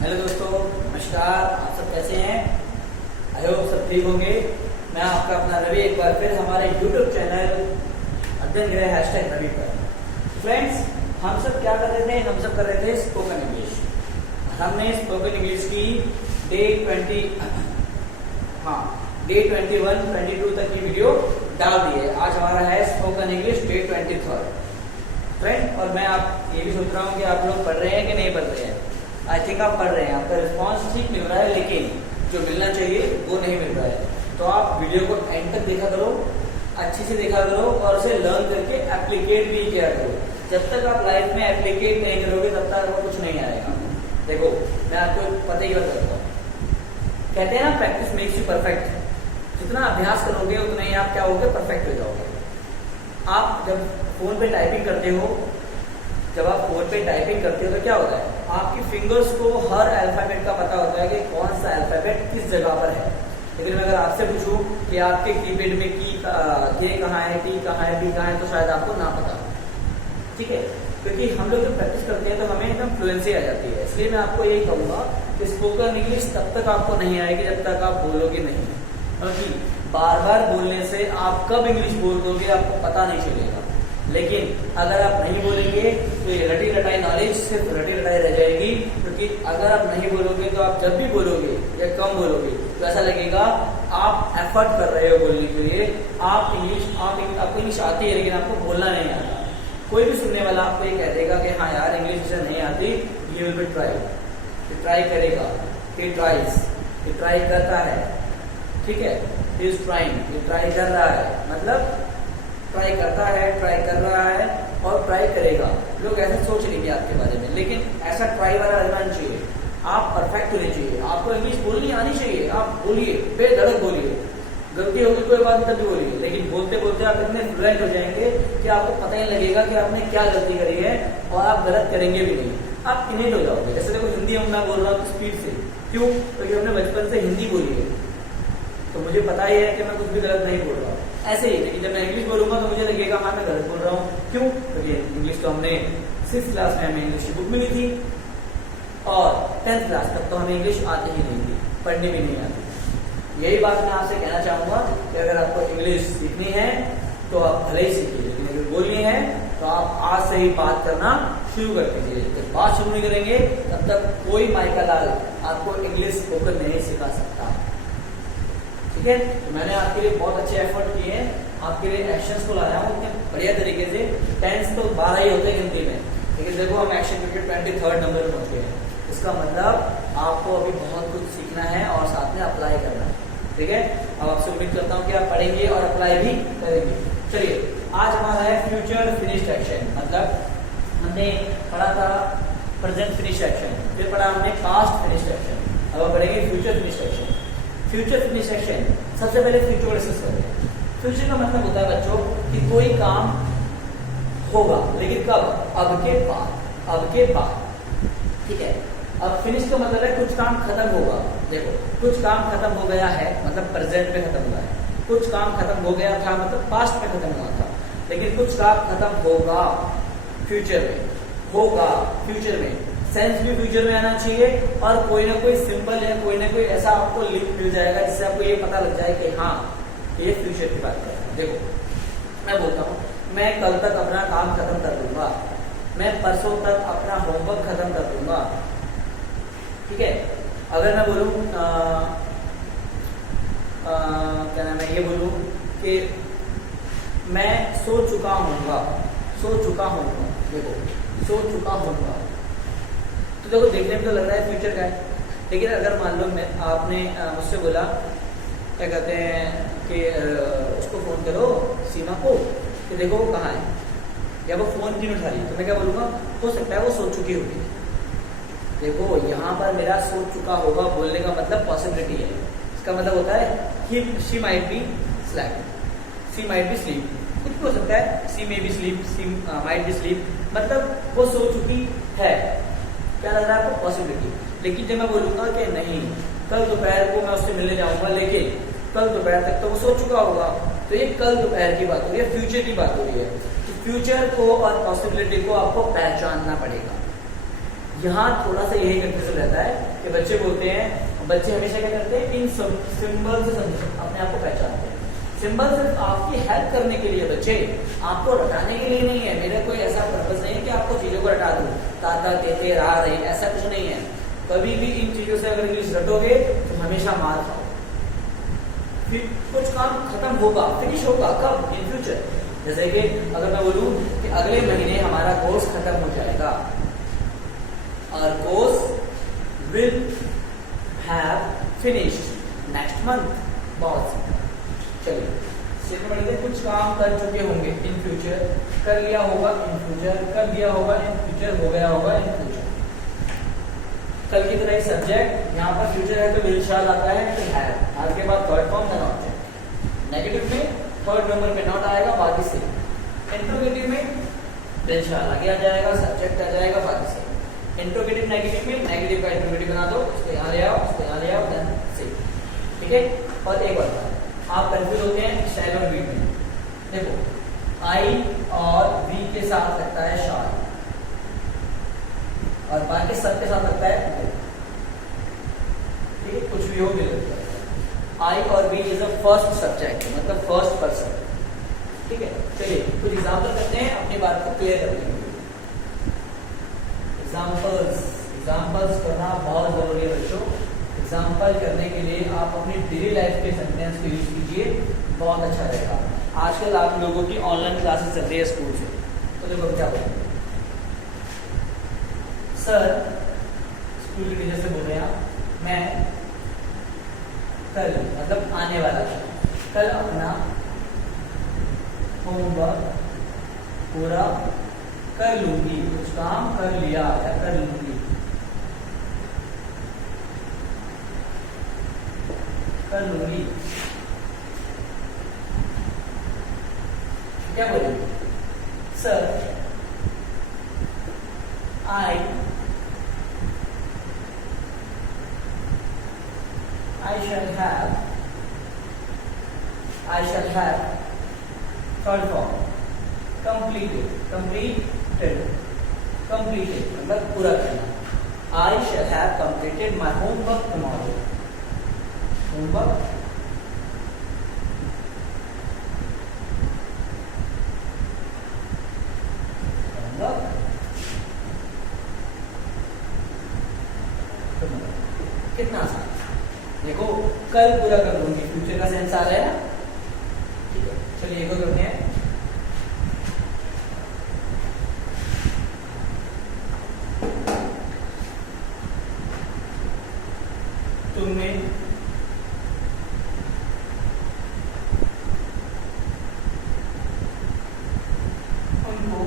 Hello दोस्तों, नमस्कार। आप सब कैसे हैं? आई होप सब ठीक होंगे। मैं आपका अपना रवि एक बार फिर हमारे YouTube चैनल अध्ययन गृह #रवि पर। फ्रेंड्स, हम सब क्या कर रहे थे? हम सब कर रहे थे स्पोकन इंग्लिश। हमने स्पोकन इंग्लिश की डे 21, 22 तक की वीडियो डाल दी है। आज हमारा है स्पोकन इंग्लिश डे 23 फ्रेंड। और मैं आप ये भी सोच रहा हूँ कि आप लोग पढ़ रहे हैं कि नहीं पढ़ रहे हैं। आई थिंक आप पढ़ रहे हैं, आपका रिस्पॉन्स ठीक मिल रहा है, लेकिन जो मिलना चाहिए वो नहीं मिल रहा है। तो आप वीडियो को एंड तक देखा करो, अच्छे से देखा करो और उसे लर्न करके एप्लीकेट भी किया करो। जब तक आप लाइफ में एप्लीकेट नहीं करोगे तब तक आपको कुछ नहीं आएगा। देखो, मैं आपको पता ही बताता हूँ, कहते हैं ना, प्रैक्टिस मेक्स यू परफेक्ट। जितना अभ्यास करोगे उतना ही आप क्या होगे, परफेक्ट हो जाओगे। आप जब फोन पे टाइपिंग करते हो, तो क्या होता है, आपकी फिंगर्स को हर अल्फाबेट का पता होता है कि कौन सा अल्फाबेट किस जगह पर है। लेकिन मैं अगर आपसे पूछूं कि आपके कीपैड में के कहाँ है, टी कहाँ है, बी कहाँ है, तो शायद आपको ना पता। ठीक है, क्योंकि हम लोग जब प्रैक्टिस करते हैं तो हमें एकदम फ्लुएंसी आ जाती है। इसलिए मैं आपको यही कहूंगा कि स्पोकन इंग्लिश तब तक आपको नहीं आएगी जब तक आप बोलोगे नहीं। क्योंकि बार बार बोलने से आप कब इंग्लिश बोल दोगे आपको पता नहीं चलेगा। लेकिन अगर आप नहीं बोलेंगे तो ये रटी रटाई नॉलेज सिर्फ रटी रटाई रह जाएगी। क्योंकि अगर आप नहीं बोलोगे तो आप जब भी बोलोगे या कम बोलोगे तो ऐसा लगेगा आप एफर्ट कर रहे हो बोलने के लिए। आपको इंग्लिश आती है लेकिन आपको बोलना नहीं आता। कोई भी सुनने वाला आपको ये कह देगा कि हाँ यार, इंग्लिश इसे नहीं आती, ही विल बी ट्राई करेगा, ही ट्राई करता है। ठीक है, ही इज ट्राइंग, ये ट्राई कर रहा है, मतलब ट्राई करता है, ट्राई कर रहा है और ट्राई करेगा। लोग ऐसा सोच लेंगे आपके बारे में, लेकिन ऐसा ट्राई वाला रहना चाहिए। आप परफेक्ट होने चाहिए, आपको इंग्लिश बोलनी आनी चाहिए। आप बोलिए, बेधड़क बोलिए, गलती होगी कोई बात तभी बोलिए, लेकिन बोलते बोलते आप इतने फ्लुएंट हो जाएंगे कि आपको पता ही लगेगा कि आपने क्या गलती करी है और आप गलत करेंगे भी नहीं। आप इनेट हो जाओगे। जैसे देखो, हिंदी हम ना बोल रहा हूँ स्पीड से, क्यों? क्योंकि हमने बचपन से हिंदी बोली है, तो मुझे पता ही है कि मैं कुछ भी गलत नहीं बोल रहा हूँ। ऐसे ही लेकिन जब मैं इंग्लिश बोलूंगा तो मुझे लगेगा हाँ मैं गलत बोल रहा हूँ। क्यों? क्योंकि इंग्लिश तो हमने 6th क्लास में हमें इंग्लिश की बुक मिली थी और 10th क्लास तक तो हमें इंग्लिश आती ही नहीं थी, पढ़ने भी नहीं आती। यही बात मैं आपसे कहना चाहूंगा कि अगर आपको इंग्लिश सीखनी है तो आप भले ही सीखिए, लेकिन अगर बोलनी है तो आप आज से ही बात करना शुरू कर दीजिए। जब बात शुरू नहीं करेंगे तब तक कोई माइका लाल आपको इंग्लिश स्पोकन नहीं सिखा सकता। ठीक है, तो मैंने आपके लिए बहुत अच्छे एफर्ट किए हैं, आपके लिए एक्शंस को लाया हूँ इतने बढ़िया तरीके से। टेंस तो 12 ही होते हैं गिनती में, लेकिन देखो हम एक्शन करके 23rd नंबर पर पहुंच गए हैं। इसका मतलब आपको अभी बहुत कुछ सीखना है और साथ में अप्लाई करना है। ठीक है, अब आपसे उम्मीद करता हूँ कि आप पढ़ेंगे और अप्लाई भी करेंगे। चलिए, आज हमारा है फ्यूचर फिनिश्ड एक्शन। मतलब हमने पढ़ा था प्रेजेंट फिनिश्ड एक्शन, फिर पढ़ा हमने पास्ट फिनिश्ड एक्शन, अब पढ़ेंगे future finished action. Future finish action, सबसे पहले फ्यूचर डिस्कस करते हैं। फ्यूचर का मतलब होता है बच्चों कि कोई काम होगा, लेकिन कब? अब के बाद। ठीक है, अब फिनिश का मतलब है कुछ काम खत्म होगा। देखो, कुछ काम खत्म हो गया है मतलब प्रेजेंट में खत्म हुआ है, कुछ काम खत्म हो गया था मतलब पास्ट में खत्म हुआ था, लेकिन कुछ काम खत्म होगा फ्यूचर में। सेंस भी फ्यूचर में आना चाहिए और कोई ना कोई सिंपल या कोई ना कोई ऐसा आपको लिंक मिल जाएगा जिससे आपको ये पता लग जाए कि हाँ ये फ्यूचर की बात कर रहा है। देखो, मैं बोलता हूँ मैं कल तक अपना काम खत्म कर दूंगा, मैं परसों तक अपना होमवर्क खत्म कर दूंगा। ठीक है, अगर मैं बोलूँ क्या नाम है, ये बोलूँ कि मैं सो चुका हूँगा। देखो, सो चुका हूँगा, तो देखो देखने में तो लग रहा है फ्यूचर का है, लेकिन अगर मान लो आपने मुझसे बोला, क्या कहते हैं कि उसको फोन करो सीमा को कि देखो वो कहाँ है, या वो फोन क्यों उठा रही, तो मैं क्या बोलूँगा? हो सकता है वो सो चुकी होगी। देखो, यहाँ पर मेरा सो चुका होगा बोलने का मतलब पॉसिबिलिटी है। इसका मतलब होता है शी माइट बी स्लीप, कुछ भी हो सकता है। She may be sleep, she might be sleep, मतलब वो सो चुकी है। क्या लग रहा है आपको? पॉसिबिलिटी। लेकिन जब मैं बोलूंगा कि नहीं, कल दोपहर को मैं उससे मिलने जाऊंगा, लेकिन कल दोपहर तक तो वो सो चुका होगा, तो ये कल दोपहर की बात हो रही है, फ्यूचर की बात हो रही है। तो फ्यूचर को और पॉसिबिलिटी को आपको पहचानना पड़ेगा। यहाँ थोड़ा सा यही कंफ्यूजन रहता है कि बच्चे बोलते हैं, बच्चे हमेशा क्या करते हैं, इन सिंबल से अपने आप को पहचानते हैं। सिंबल सिर्फ आपकी हेल्प करने के लिए बच्चे, आपको रटाने के लिए नहीं है। मेरा कोई ऐसा पर्पस नहीं है कि आपको चीजों को रटा दूं, ताता तेते रा रहे, ऐसा कुछ नहीं है। कभी भी इन चीजों से अगर इंग्लिश रटोगे तो हमेशा मार खाओ। फिर कुछ काम खत्म होगा, फिनिश होगा कब, इन फ्यूचर। जैसे कि अगर मैं बोलूं कि अगले महीने हमारा कोर्स खत्म हो जाएगा, और course will have finished next month. बहुत चलिए स्टेटमेंट में कुछ काम कर चुके होंगे इन फ्यूचर, कर लिया होगा इन फ्यूचर, कर दिया होगा इन फ्यूचर, हो गया होगा इन फ्यूचर। कल की तरह सब्जेक्ट, यहाँ पर फ्यूचर है तो विल शाल आता है, फिर हैव के बाद third form then object. Negative में थर्ड नंबर पे नॉट आएगा, बाकी से। इंट्रोगेटिव में विल शाल आगे आ जाएगा, सब्जेक्ट आ जाएगा, बाकी से। इंट्रोगेटिव नेगेटिव में नेगेटिव का इंट्रोगेटिव बना दो, उसको यहाँ ले आओ, उसको यहाँ ले आओ, देन से। ठीक है। और एक बात आप कंफ्यूज होते हैं शैल और वी में। देखो आई और वी के साथ लगता है शाल, और बाकी सब के साथ लगता है ठीक है, कुछ भी हो मिल सकता है। आई और we is a first subject, मतलब फर्स्ट पर्सन। ठीक है। चलिए कुछ एग्जाम्पल करते हैं, अपनी बात को क्लियर कर लेंगे। एग्जाम्पल्स करना बहुत जरूरी है बच्चों। एग्जाम्पल करने के लिए आप अपनी डेली लाइफ के सेंटेंस को यूज कीजिए, बहुत अच्छा रहेगा। आजकल आप लोगों की ऑनलाइन क्लासेस चल रही है स्कूल से, तो देखो क्या बोलेंगे। सर, स्कूल के टीचर से बोल रहे हैं आप, मैं कल, मतलब आने वाला कल अपना होमवर्क पूरा कर लूंगी। कुछ काम कर लिया या कर लूंगी, कर लूंगी। क्या बोलेंगे? Sir, I shall have third form completed मतलब पूरा करना। I shall have completed my homework tomorrow. Homework कितना आसान। देखो कल पूरा कर लूंगी, फ्यूचर का सेंस आ रहा है ना। ठीक है, चलिए एक और करते हैं। तुमने उनको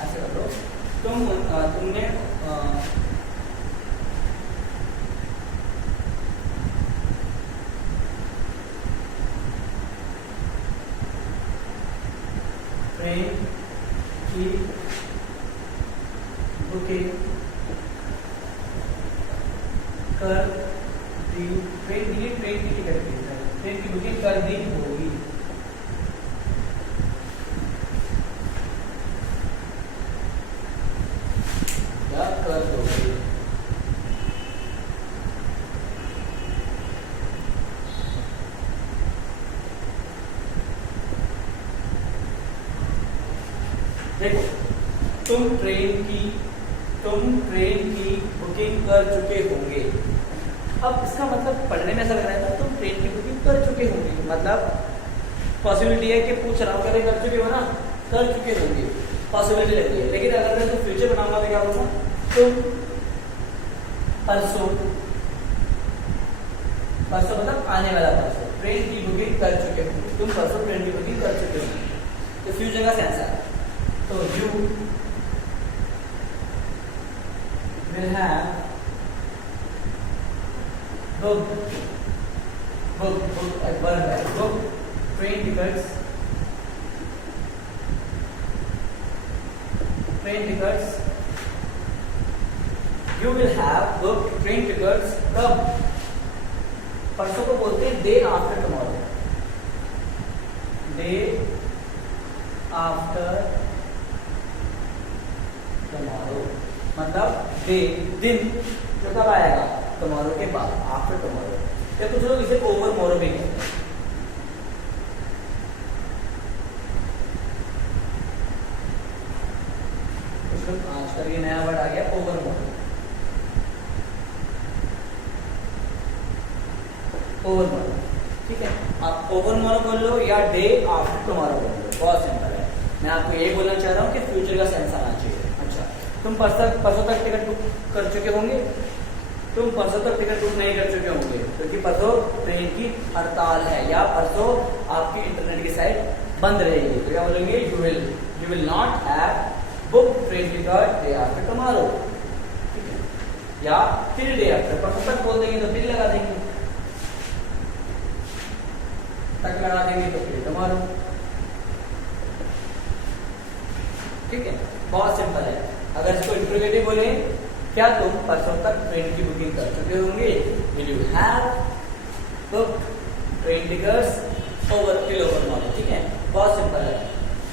ऐसे कर लो, तुमने ट्रेन की बुकिंग कर दी। ट्रेन की टिकट की, ट्रेन की बुकिंग कर दी होगी। या कर दोगी। देखो तुम ट्रेन की बुकिंग कर चुके होंगे। अब इसका मतलब पढ़ने में ऐसा लग रहा है ना, तुम ट्रेन की बुकिंग कर चुके होंगे, मतलब पॉसिबिलिटी है कि पूछ रहा हूँ, कभी कर चुके हो ना, कर चुके होंगे, पॉसिबिलिटी लग रही है। लेकिन अगर मैं तुम फ्यूचर बनाऊंगा तो क्या बोलूँगा, तुम परसों मतलब आने वाला परसों ट्रेन की बुकिंग कर चुके होंगे। तुम परसों ट्रेन की बुकिंग कर चुके होंगे, तो फ्यूचर का सेंस है। तो you will have booked train tickets you will have booked train tickets कब, परसों को बोलते हैं day after tomorrow, day after tomorrow, मतलब डे दिन जो कब आएगा, टुमारो के बाद, आफ्टर टुमारो, या कुछ लोग इसे ओवर मोरो भी कहते हैं। आजकल ये नया वर्ड आ गया ओवर मोरो, ओवर मोरो, ठीक है। आप ओवर मोरो बोल लो या डे आफ्टर टुमारो बोल लो, बहुत सिंपल है। मैं आपको ये बोलना चाह रहा हूँ कि फ्यूचर का सेंस आना चाहिए। अच्छा, तुम परसों तक टिकट बुक कर चुके होंगे, तुम परसों तक टिकट बुक नहीं कर चुके होंगे क्योंकि परसों ट्रेन की हड़ताल है या परसों आपकी इंटरनेट की साइट बंद रहेगी, तो क्या बोलेंगे, you will not have book train ticket day after tomorrow, ठीक है। या फिर डे आफ्टर, परसों तक बोल देंगे तो फिर लगा देंगे, तक लगा देंगे तो फिर टुमारो, ठीक है। बहुत सिंपल है। अगर इसको इंट्रोगेटिव बोले, क्या तुम परसों तक ट्रेन की बुकिंग कर चुके होंगे, will you have book train tickets over till over morning, ठीक है। बहुत सिंपल है,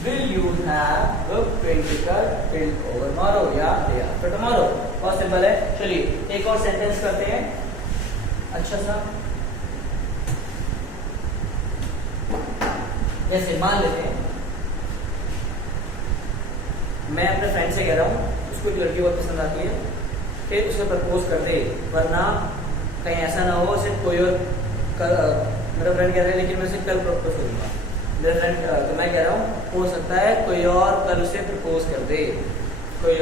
will you have book train ticket till over Morrow या डे आफ्टर टुमारो, बहुत सिंपल है। चलिए एक और सेंटेंस करते हैं, अच्छा सा, जैसे मान लेते हैं मैं अपने फ्रेंड से कह रहा हूँ, उसको एक लड़की बहुत पसंद आती है, फिर उसे प्रपोज कर दे, वरना कहीं ऐसा ना हो सिर्फ कोई और मेरा फ्रेंड कह रहा है लेकिन मैं उसे कल प्रपोज करूंगा, मेरा फ्रेंड तो मैं कह रहा हूँ हो सकता है कोई और कल उसे प्रपोज कर दे, कोई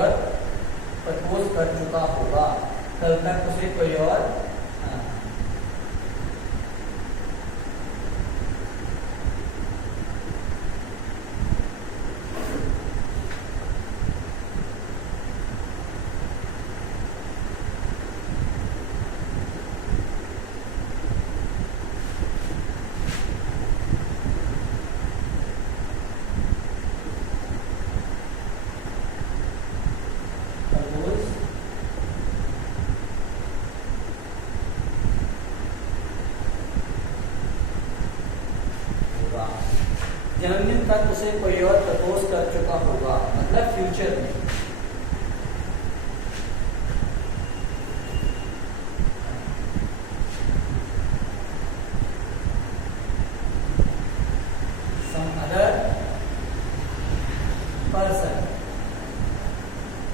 और प्रपोज कर चुका होगा, कल तक उसे कोई और जन्मदिन तक उसे कोई और प्रपोज कर चुका होगा, मतलब फ्यूचर में। Some other person,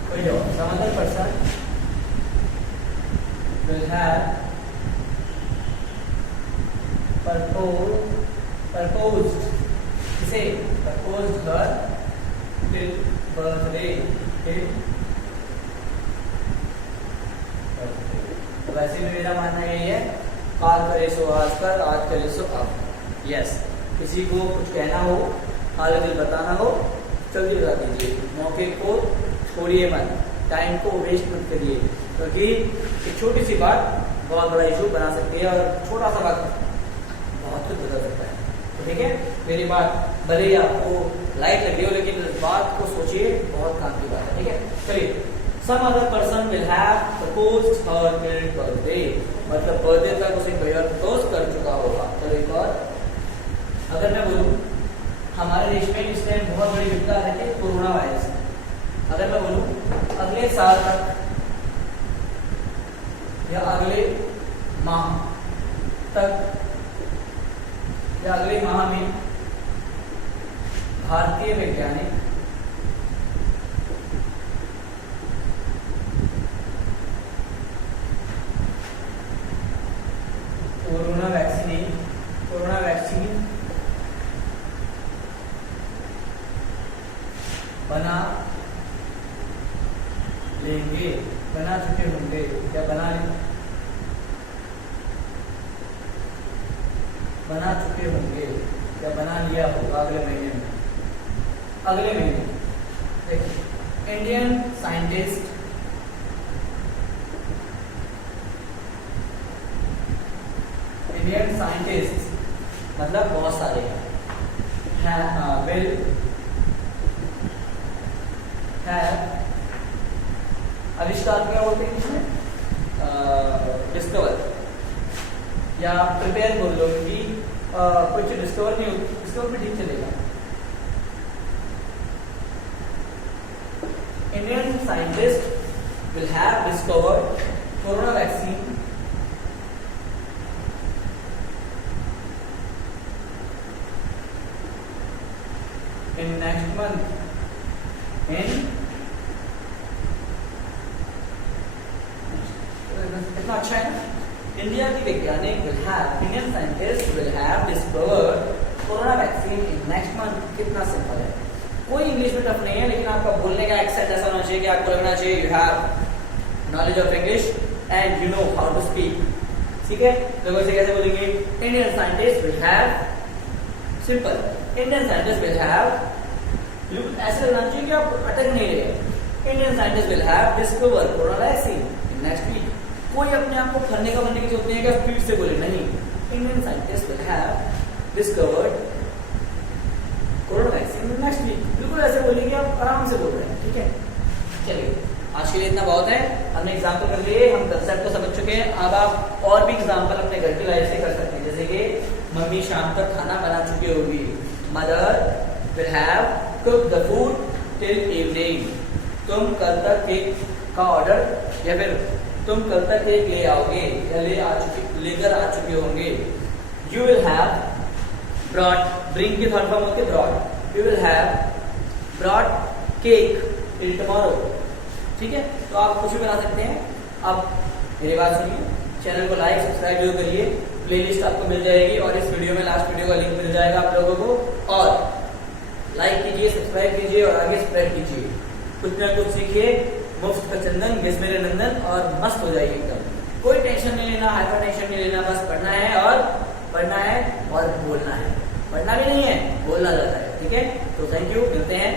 कोई और, some other person will have proposed इसे proposed her till birthday, तो वैसे भी मेरा मानना यही है, काल करे सो आज कर, आज करे सो अब। यस, किसी को कुछ कहना हो, हाल दिल बताना हो, जल्दी बता दीजिए, मौके को छोड़िए मत, टाइम को वेस्ट मत करिए, क्योंकि एक छोटी सी बात बहुत बड़ा इशू बना सकती है और छोटा सा बात बहुत कुछ बदल सकता है। तो ठीक है, मेरी बात भले ही आपको लाइट लगी हो लेकिन इस बात को सोचिए, बहुत काम की बात है, ठीक है। चलिए, some other person will have proposed her till birthday, मतलब बर्थडे तक उसे कोई और प्रपोज कर चुका होगा। चलो एक और, अगर मैं बोलूं हमारे देश में इस टाइम बहुत बड़ी विपदा है कि कोरोना वायरस, अगर मैं बोलूं अगले साल तक या अगले माह तक या अगले माह में भारतीय वैज्ञानिक कोरोना वैक्सीन बना लेंगे, बना चुके होंगे या बना चुके होंगे या बना लिया होगा अगले महीने में। देखिए, इंडियन साइंटिस्ट मतलब बहुत सारे हैं, विल हैव, आविष्कार क्या होते हैं इसमें, डिस्कवर, या प्रिपेयर बोल लो, क्योंकि कुछ डिस्कवर नहीं होती, डिस्कवर भी ठीक चलेगा। Indian scientist will have discovered corona vaccine in next month in इतना अच्छा है ना। इंडिया की वैज्ञानिक will have, Indian scientist will have discovered corona vaccine in next month. कितना सिंपल है, कोई इंग्लिश में टफ नहीं है, लेकिन आपका बोलने का एक्सेंट ऐसा होना चाहिए कि आपको लगना चाहिए you have knowledge of English and you know how to speak. ठीक है, तो वैसे कैसे बोलेंगे, Indian scientist will have, simple, Indian scientist will have, ऐसे लगना चाहिए कि आप अटक नहीं रहे। Indian scientist will have discover corona vaccine in next week. कोई अपने आप को फरने का बनने की जरूरत नहीं है कि स्पीड से बोले, नहीं, Indian scientist will have discovered corona vaccine in next week. बिल्कुल ऐसे बोलेंगे, आप आराम से बोल रहे हैं। ठीक है, चलिए आज के लिए इतना बहुत है। हमने एग्जाम्पल कर लिए, हम कंसेप्ट को समझ चुके हैं। अब आप और भी एग्जाम्पल अपने घर की लाइफ से कर सकते हैं, जैसे कि मम्मी शाम तक खाना बना चुकी होगी, mother will have cook the food till evening. तुम कल तक केक का ऑर्डर, या फिर तुम कल तक केक ले आओगे या लेकर आ चुके होंगे। You will have brought, drink की थर्ड फॉर्म होती है brought, you will have brought cake till tomorrow. ठीक है, तो आप कुछ भी बना सकते हैं। अब मेरी बात सुनिए, चैनल को लाइक सब्सक्राइब जरूर करिए, प्लेलिस्ट आपको मिल जाएगी और इस वीडियो में लास्ट वीडियो का लिंक मिल जाएगा आप लोगों को। और लाइक कीजिए, सब्सक्राइब कीजिए और आगे स्प्रेड कीजिए। कुछ ना कुछ सीखिए, मुफ्त का चंदन बेस मेरे नंदन, और मस्त हो जाइए एकदम। कोई टेंशन नहीं लेना, हाइपर टेंशन नहीं लेना, बस पढ़ना है और पढ़ना है और बोलना है। पढ़ना भी नहीं है, बोलना जाता है। ठीक है, तो थैंक यू, मिलते हैं